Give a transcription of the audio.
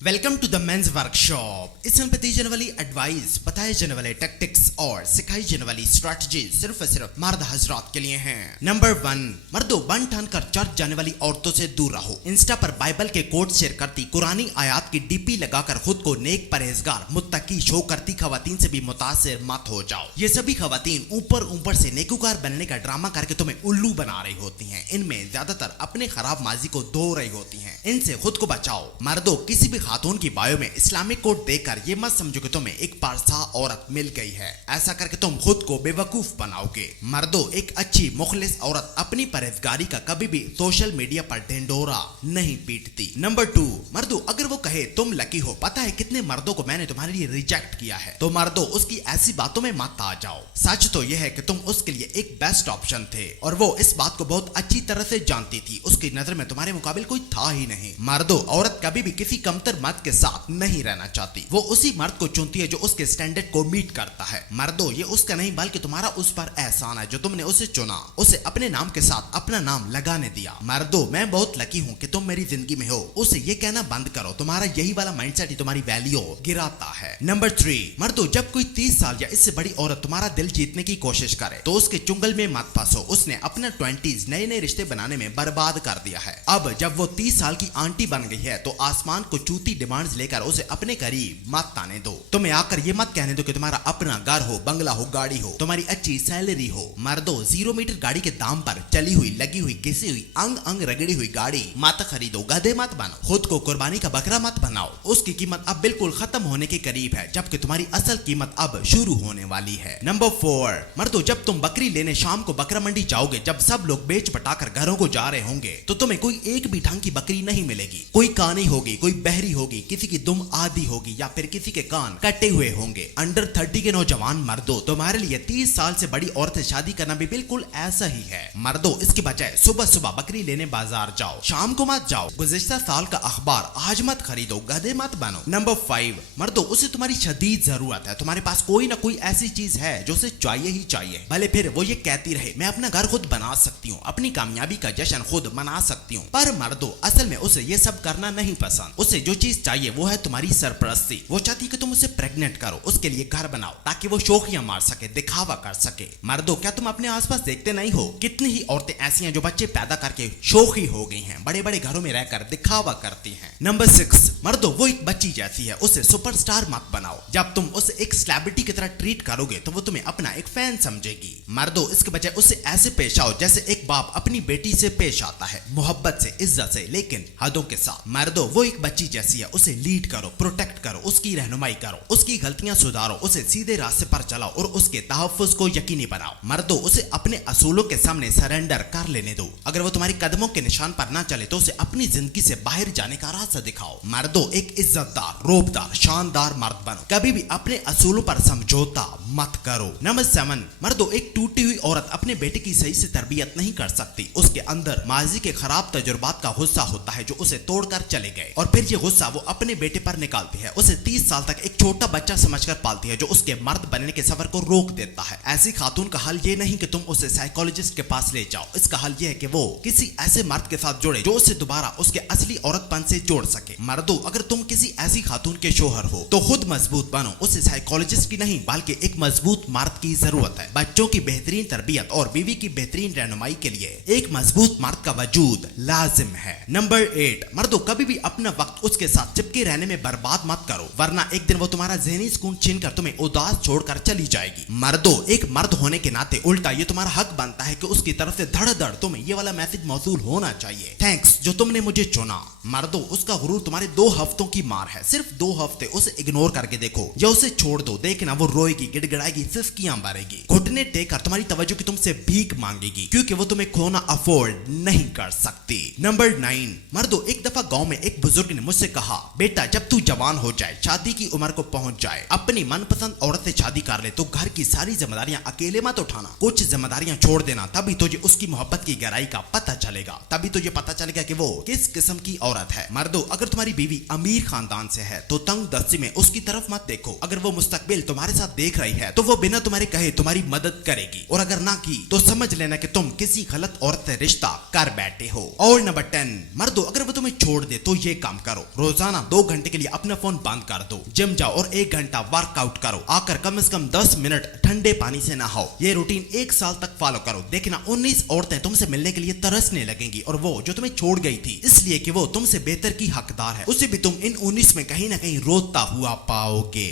Welcome to the men's workshop. इसमें बताई जाने वाली एडवाइस, बताए जाने वाले टैक्टिक्स और सिखाई जाने वाली स्ट्रेटजी सिर्फ और सिर्फ मर्द हजरात के लिए हैं। नंबर 1, मर्दों बन ठान कर चर्च जाने वाली औरतों से दूर रहो। इंस्टा पर बाइबल के कोट शेयर करती, कुरानी आयात की डीपी लगाकर खुद को नेक, परहेजगार, मुत्तकी शो करती खवातीन से भी मुतासिर मत हो जाओ। ये सभी खवातीन ऊपर से नेकुकार बनने का ड्रामा करके तुम्हें उल्लू बना रही होती हैं। इनमें ज्यादातर अपने खराब माजी को धो रही होती हैं। इनसे खुद को बचाओ। मर्दों, किसी भी खातून की बायो में इस्लामिक कोड देखकर ये मत समझो कि तुम्हें एक पारसा औरत मिल गई है। ऐसा करके तुम खुद को बेवकूफ बनाओगे। मर्दों, एक अच्छी मुखलिस औरत अपनी परहेजगारी का कभी भी सोशल मीडिया पर ढिंढोरा नहीं पीटती। नंबर 2, मर्दों अगर वो कहे तुम लकी हो, पता है कितने मर्दों को मैंने तुम्हारे लिए रिजेक्ट किया है, तो मर्दों उसकी ऐसी बातों में मत आ जाओ। सच तो यह है कि तुम उसके लिए एक बेस्ट ऑप्शन थे और वो इस बात को बहुत अच्छी तरह से जानती थी। उसकी नजर में तुम्हारे मुकाबिल कोई था ही नहीं। मर्दों, औरत कभी भी किसी कमतर मर्द के साथ नहीं रहना चाहती। वो उसी मर्द को चुनती है जो उसके स्टैंडर्ड को मीट करता है। मर्दों, ये उसका नहीं बल्कि तुम्हारा उस पर एहसान है जो तुमने उसे चुना, उसे अपने नाम के साथ अपना नाम लगाने दिया। मर्दों, मैं बहुत लकी हूँ कि तुम मेरी जिंदगी में हो। उसे ये कहना बंद करो, तुम्हारा यही वाला माइंडसेट ही तुम्हारी वैल्यू गिराता है। नंबर 3, मर्दों जब कोई 30 साल या इससे बड़ी औरत तुम्हारा दिल जीतने की कोशिश करे तो उसके चुंगल में मत फंसो। उसने अपना 20s नए रिश्ते बनाने में बर्बाद कर दिया है। अब जब वो 30 साल की आंटी बन गई है तो आसमान को चूती डिमांड्स लेकर उसे अपने करीब मत आने दो। तुम्हें आकर ये मत कहने दो कि तुम्हारा अपना घर हो, बंगला हो, गाड़ी हो, तुम्हारी अच्छी सैलरी हो। मर्दों, 0 मीटर गाड़ी के दाम पर चली हुई, लगी हुई, घिसी हुई, अंग अंग रगड़ी हुई गाड़ी मत खरीदो। गधे मत बनो। खुद को कुर्बानी का बकरा मत बनाओ। उसकी कीमत अब बिल्कुल खत्म होने के करीब है, जबकि तुम्हारी असल कीमत अब शुरू होने वाली है। नंबर 4, मर्दों जब तुम बकरी लेने शाम को बकरा मंडी जाओगे, जब सब लोग बेच बटाकर घरों को जा रहे होंगे, तो तुम्हें कोई एक भी ढंग की बकरी नहीं मिलेगी। कोई कानी होगी, कोई बहरी होगी, किसी की दुम आधी होगी या फिर किसी के कान कटे हुए होंगे। अंडर 30 के नौजवान मर्दों, तुम्हारे लिए 30 साल से बड़ी औरत से शादी करना भी बिल्कुल ऐसा ही है। मर्दों, इसके बजाय सुबह सुबह बकरी लेने बाजार जाओ, शाम को मत जाओ। गुज़िश्ता साल का अखबार आज मत खरीदो, गधे मत बनो। नंबर 5, मर्दों उसे तुम्हारी शदीद जरूरत है। तुम्हारे पास कोई ना कोई ऐसी चीज है जो उसे चाहिए ही चाहिए। भले फिर वो ये कहती रहे मैं अपना घर खुद बना सकती हूँ, अपनी कामयाबी का जश्न खुद मना सकती हूँ, पर मर्दों असल में उसे ये सब करना नहीं पसंद। उसे जो चीज चाहिए वो है तुम्हारी सरपरस्ती। वो चाहती है कि तुम उसे प्रेग्नेंट करो, उसके लिए घर बनाओ ताकि वो शोखियां मार सके, दिखावा कर सके। मर्दों, क्या तुम अपने आसपास देखते नहीं हो कितनी ही औरतें ऐसी हैं जो बच्चे पैदा करके शोखी हो गई हैं, बड़े बड़े घरों में रहकर दिखावा करती हैं। नंबर 6, मर्दों वो एक बच्ची जैसी है, उसे सुपरस्टार मत बनाओ। जब तुम उसे एक सेलिब्रिटी की तरह ट्रीट करोगे तो वो तुम्हें अपना एक फैन समझेगी। मर्दों, इसके बजाय उसे ऐसे पेश आओ जैसे एक बाप अपनी बेटी से पेश आता है, मोहब्बत से, इज्जत से, लेकिन हदों के साथ। मर्दों, वो एक बच्ची जैसी है, उसे लीड करो, प्रोटेक्ट करो, उसकी रहनुमाई करो, उसकी गलतियां सुधारो, उसे सीधे रास्ते पर चलाओ और उसके तहफ्फुज़ को यकीनी बनाओ। मर्दों, उसे अपने असूलों के सामने सरेंडर कर लेने दो। अगर वो तुम्हारे कदमों के निशान पर ना चले तो उसे अपनी जिंदगी से बाहर जाने का रास्ता दिखाओ। मर्दों, एक इज्जतदार, रोबदार, शानदार मर्द बनो। कभी भी अपने असूलों पर समझौता मत करो। नंबर 7, मर्दों एक टूटी हुई औरत अपने बेटे की सही से तरबियत नहीं कर सकती। उसके अंदर माजी के खराब तजुर्बात का गुस्सा होता है जो उसे तोड़कर चले गए, और फिर ये गुस्सा वो अपने बेटे पर निकालती है। उसे 30 साल तक एक छोटा बच्चा समझकर पालती है जो उसके मर्द बनने के सफर को रोक देता है। ऐसी खातून का हल ये नहीं कि तुम उसे साइकोलॉजिस्ट के पास ले जाओ। इसका हल ये है कि वो किसी ऐसे मर्द के साथ जोड़े जो उसे दोबारा उसके असली औरतपन से जोड़ सके। मर्दों, अगर तुम किसी ऐसी खातून के शोहर हो तो खुद मजबूत बनो। उसे साइकोलॉजिस्ट की नहीं बल्कि एक मजबूत मर्द की जरूरत है। बच्चों की बेहतरीन तरबियत और बीवी की बेहतरीन रहनुमाई के लिए एक मजबूत मर्द का वजूद लाजिम है। नंबर 8, मर्दों कभी भी अपना वक्त उसके साथ चिपके रहने में बर्बाद मत करो, वरना एक दिन वो तुम्हारा ज़हनी सुकून छीनकर तुम्हें उदास छोड़कर चली जाएगी। मर्दों, एक मर्द होने के नाते उल्टा ये तुम्हारा हक बनता है कि उसकी तरफ से धड़ तुम्हें ये वाला मैसेज मौसूल होना चाहिए, थैंक्स जो तुमने मुझे चुना। मर्दों, उसका गुरूर तुम्हारे 2 हफ्तों की मार है। सिर्फ 2 हफ्ते उसे इग्नोर करके देखो या उसे छोड़ दो, देखना वो रोएगी, गिड़गिड़ाएगी, सिसकियां भरेगी, घुटने टेक कर तुम्हारी तवज्जो की तुमसे भीख मांगेगी, क्योंकि वो तुम्हें खोना अफोर्ड नहीं कर सकती। नंबर 9, मर्दों एक दफा गांव में एक बुजुर्ग ने मुझसे कहा, बेटा जब तू जवान हो जाए, शादी की उम्र को पहुंच जाए, अपनी मनपसंद औरत से शादी कर ले तो घर की सारी जिम्मेदारियां अकेले मत उठाना, कुछ जिम्मेदारियां छोड़ देना। तभी तुझे उसकी मोहब्बत की गहराई का पता चलेगा, तभी तुझे पता चलेगा कि वो किस किस्म की औरत है। मर्दों, अगर तुम्हारी बीवी अमीर खानदान से है तो तंग दस्ती में उसकी तरफ मत देखो। अगर वो मुस्तकबिल तुम्हारे साथ देख रही है तो वो बिना तुम्हारे कहे तुम्हारी मदद करेगी और अगर ना की तो समझ लेना कि तुम किसी गलत औरत से रिश्ता कर बैठे हो। और नंबर 10, मर्दों अगर वो तुम्हें छोड़ दे तो ये काम करो, रोजाना 2 घंटे के लिए अपना फोन बंद कर दो, जिम जाओ और 1 घंटा वर्कआउट करो, आकर कम से कम 10 मिनट ठंडे पानी से नहाओ। ये रूटीन 1 साल तक फॉलो करो, देखना 19 औरतें तुमसे मिलने के लिए तरसने लगेंगी और वो जो तुम्हें छोड़ गई थी इसलिए कि वो तुमसे बेहतर की हकदार है, उसे भी तुम इन 19 में कहीं ना कहीं रोता हुआ पाओगे।